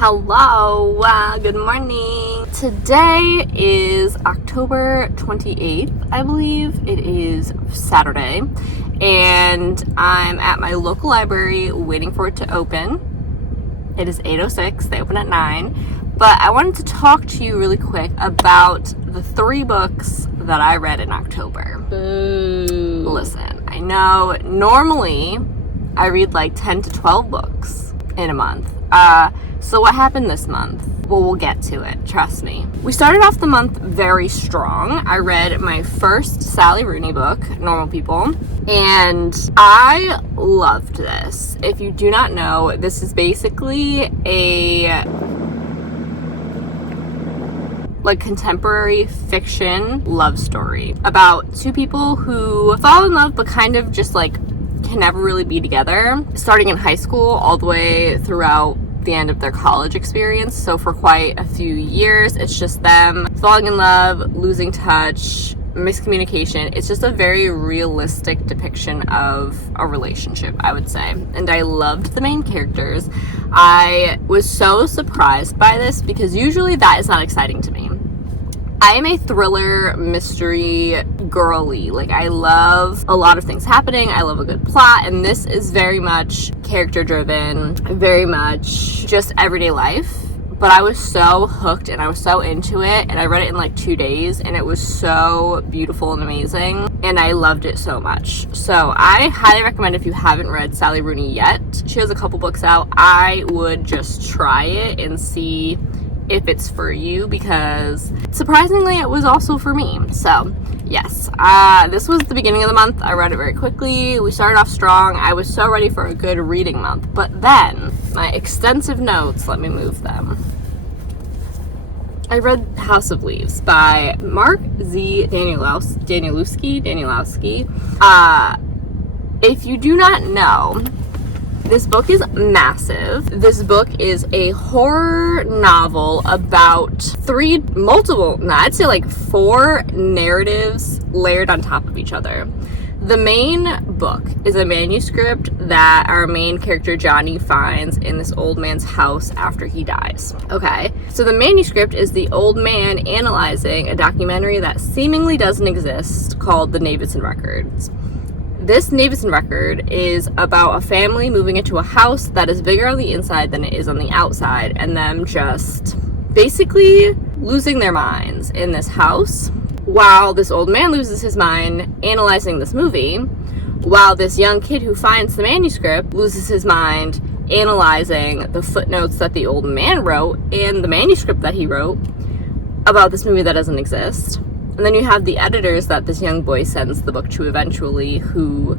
Hello, good morning. Today is October 28th, I believe. It is Saturday, and I'm at my local library waiting for it to open. It is 8:06, they open at 9, but I wanted to talk to you really quick about the 3 books that I read in October. Boo. Listen, I know normally I read like 10 to 12 books in a month. So what happened this month? Well, we'll get to it, trust me. We started off the month very strong. I read my first Sally Rooney book, Normal People, and I loved this. If you do not know, this is basically a contemporary fiction love story about 2 people who fall in love but kind of just can never really be together, starting in high school all the way throughout the end of their college experience. So for quite a few years, it's just them falling in love, losing touch, miscommunication. It's just a very realistic depiction of a relationship, I would say. And I loved the main characters. I was so surprised by this because usually that is not exciting to me. I am a thriller mystery girly. I love a lot of things happening. I love a good plot, and this is very much character driven, very much just everyday life. But I was so hooked and I was so into it, and I read it in 2 days, and it was so beautiful and amazing, and I loved it so much. So I highly recommend, if you haven't read Sally Rooney yet, she has a couple books out, I would just try it and see if it's for you, because surprisingly it was also for me. So yes, this was the beginning of the month. I read it very quickly. We started off strong. I was so ready for a good reading month, but then my extensive notes, let me move them. I read House of Leaves by Mark Z. Danielowski. If you do not know, this book is massive. This book is a horror novel about 4 narratives layered on top of each other. The main book is a manuscript that our main character Johnny finds in this old man's house after he dies. Okay, so the manuscript is the old man analyzing a documentary that seemingly doesn't exist called The Navidson Records. This Navidson record is about a family moving into a house that is bigger on the inside than it is on the outside, and them just basically losing their minds in this house, while this old man loses his mind analyzing this movie, while this young kid who finds the manuscript loses his mind analyzing the footnotes that the old man wrote and the manuscript that he wrote about this movie that doesn't exist. And then you have the editors that this young boy sends the book to eventually, who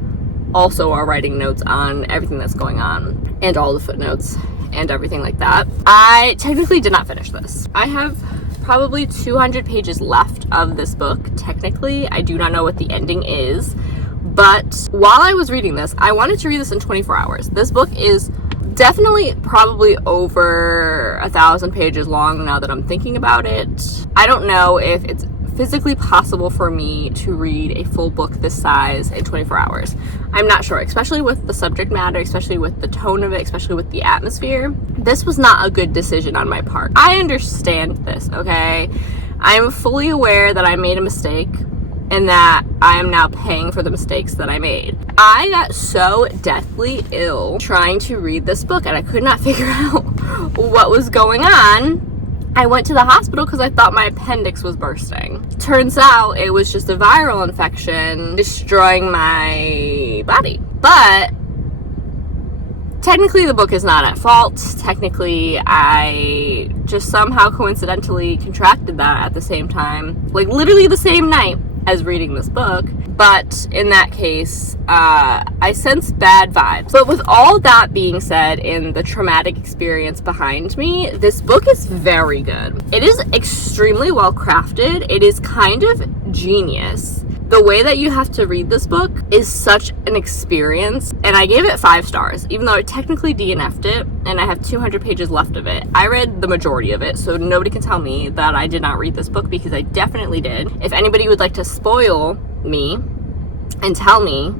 also are writing notes on everything that's going on and all the footnotes and everything like that. I technically did not finish this. I have probably 200 pages left of this book. Technically, I do not know what the ending is, but while I was reading this, I wanted to read this in 24 hours. This book is definitely probably over 1,000 pages long now that I'm thinking about it. I don't know if it's physically possible for me to read a full book this size in 24 hours. I'm not sure, especially with the subject matter, especially with the tone of it, especially with the atmosphere. This was not a good decision on my part. I understand this, okay? I am fully aware that I made a mistake and that I am now paying for the mistakes that I made. I got so deathly ill trying to read this book, and I could not figure out what was going on. I went to the hospital because I thought my appendix was bursting. Turns out it was just a viral infection destroying my body. But technically the book is not at fault. Technically I just somehow coincidentally contracted that at the same time, literally the same night as reading this book. But in that case, I sense bad vibes. But with all that being said, in the traumatic experience behind me, this book is very good. It is extremely well crafted. It is kind of genius. The way that you have to read this book is such an experience, and I gave it 5 stars, even though I technically DNF'd it, and I have 200 pages left of it. I read the majority of it, so nobody can tell me that I did not read this book, because I definitely did. If anybody would like to spoil me and tell me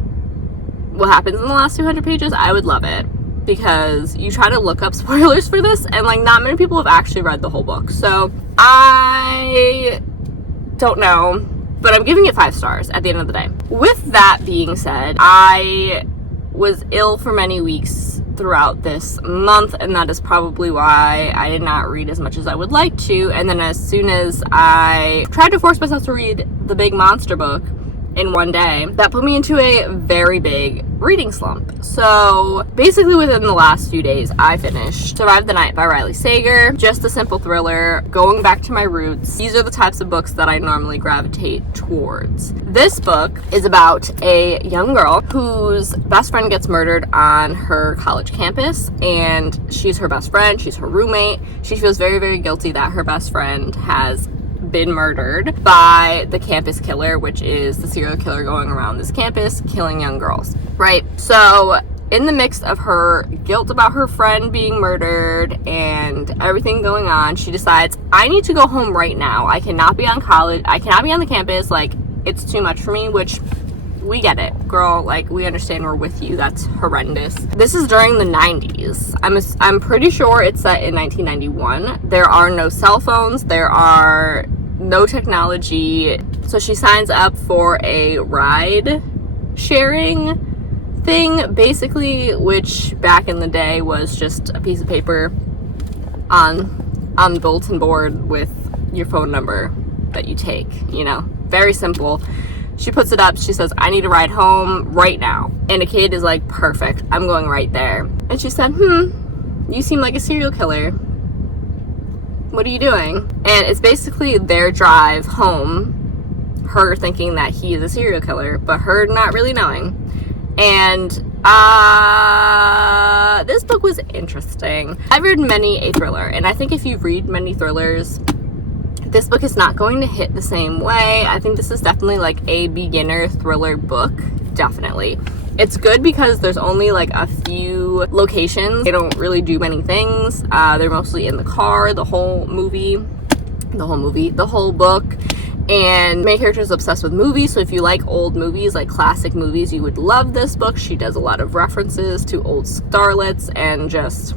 what happens in the last 200 pages, I would love it, because you try to look up spoilers for this, and like not many people have actually read the whole book. So I don't know, but I'm giving it 5 stars at the end of the day. With that being said, I was ill for many weeks throughout this month, and that is probably why I did not read as much as I would like to. And then as soon as I tried to force myself to read the big monster book in one day, that put me into a very big reading slump. So basically within the last few days, I finished Survive the Night by Riley Sager. Just a simple thriller, going back to my roots. These are the types of books that I normally gravitate towards. This book is about a young girl whose best friend gets murdered on her college campus, and she's her best friend, she's her roommate. She feels very, very guilty that her best friend has been murdered by the campus killer, which is the serial killer going around this campus killing young girls, right? So in the mix of her guilt about her friend being murdered and everything going on, she decides, I need to go home right now. I cannot be on college, I cannot be on the campus, like it's too much for me, which we get it, girl, like we understand, we're with you, that's horrendous. This is during the 90s. I'm pretty sure it's set in 1991. There are no cell phones, there are no technology. So she signs up for a ride sharing thing, basically, which back in the day was just a piece of paper on the bulletin board with your phone number that you take, you know, very simple. She puts it up, she says, I need a ride home right now. And a kid is like, perfect, I'm going right there. And she said, you seem like a serial killer. What are you doing? And it's basically their drive home, her thinking that he is a serial killer, but her not really knowing. And this book was interesting. I've read many a thriller, and I think if you read many thrillers, this book is not going to hit the same way. I think this is definitely like a beginner thriller book, definitely. It's good because there's only like a few locations. They don't really do many things. They're mostly in the car, the whole book. And main character is obsessed with movies, so if you like old movies, like classic movies, you would love this book. She does a lot of references to old starlets and just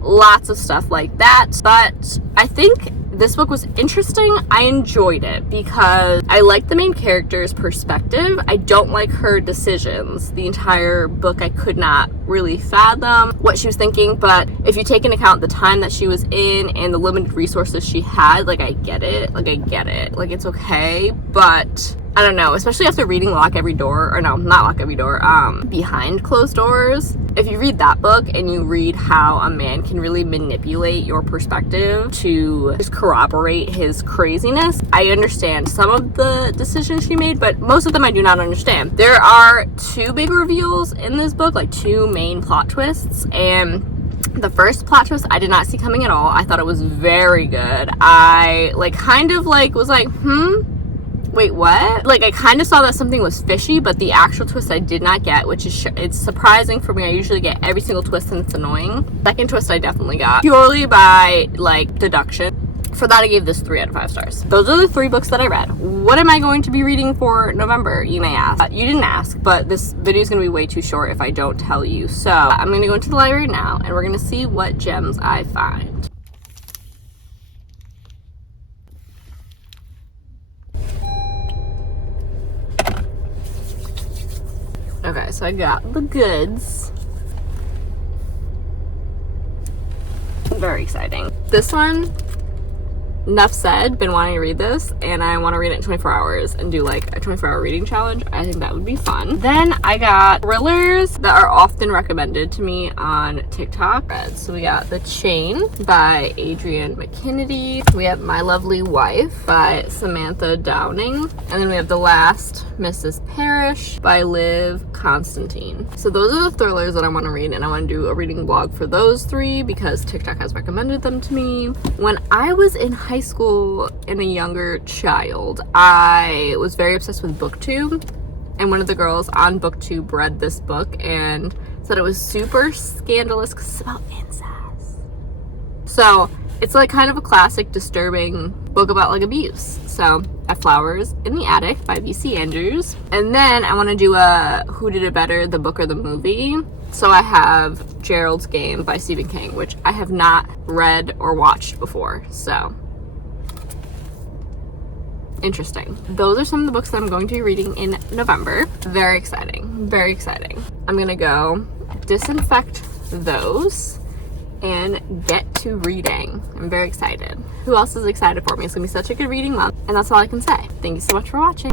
lots of stuff like that. But I think this book was interesting. I enjoyed it because I like the main character's perspective. I don't like her decisions. The entire book, I could not really fathom what she was thinking, but if you take into account the time that she was in and the limited resources she had, like I get it. Like it's okay, but I don't know, especially after reading Behind Closed Doors. If you read that book and you read how a man can really manipulate your perspective to just corroborate his craziness, I understand some of the decisions she made, but most of them I do not understand. There are 2 big reveals in this book, like 2 main plot twists, and the first plot twist I did not see coming at all. I thought it was very good. I was like, wait, what? Like, I kind of saw that something was fishy, but the actual twist I did not get, which is it's surprising for me. I usually get every single twist and it's annoying. Second twist I definitely got, purely by, like, deduction. For that, I gave this 3 out of 5 stars. Those are the 3 books that I read. What am I going to be reading for November, you may ask? You didn't ask, but this video is going to be way too short if I don't tell you. So, I'm going to go into the library now, and we're going to see what gems I find. Okay, so I got the goods. Very exciting. This one, enough said, been wanting to read this, and I want to read it in 24 hours and do like a 24-hour reading challenge. I think that would be fun. Then I got thrillers that are often recommended to me on TikTok. So we got The Chain by Adrienne McKinney. We have My Lovely Wife by Samantha Downing. And then we have The Last Mrs. Parrish by Liv Constantine. So those are the thrillers that I want to read, and I want to do a reading vlog for those 3 because TikTok has recommended them to me. When I was in high school and a younger child, I was very obsessed with BookTube, and one of the girls on BookTube read this book and said it was super scandalous because it's about incest. So it's like kind of a classic disturbing book about like abuse. So I have Flowers in the Attic by V.C. Andrews. And then I want to do a Who Did It Better, the book or the movie. So I have Gerald's Game by Stephen King, which I have not read or watched before. So interesting. Those are some of the books that I'm going to be reading in November. Very exciting. Very exciting. I'm gonna go disinfect those and get to reading. I'm very excited. Who else is excited for me? It's gonna be such a good reading month, and that's all I can say. Thank you so much for watching.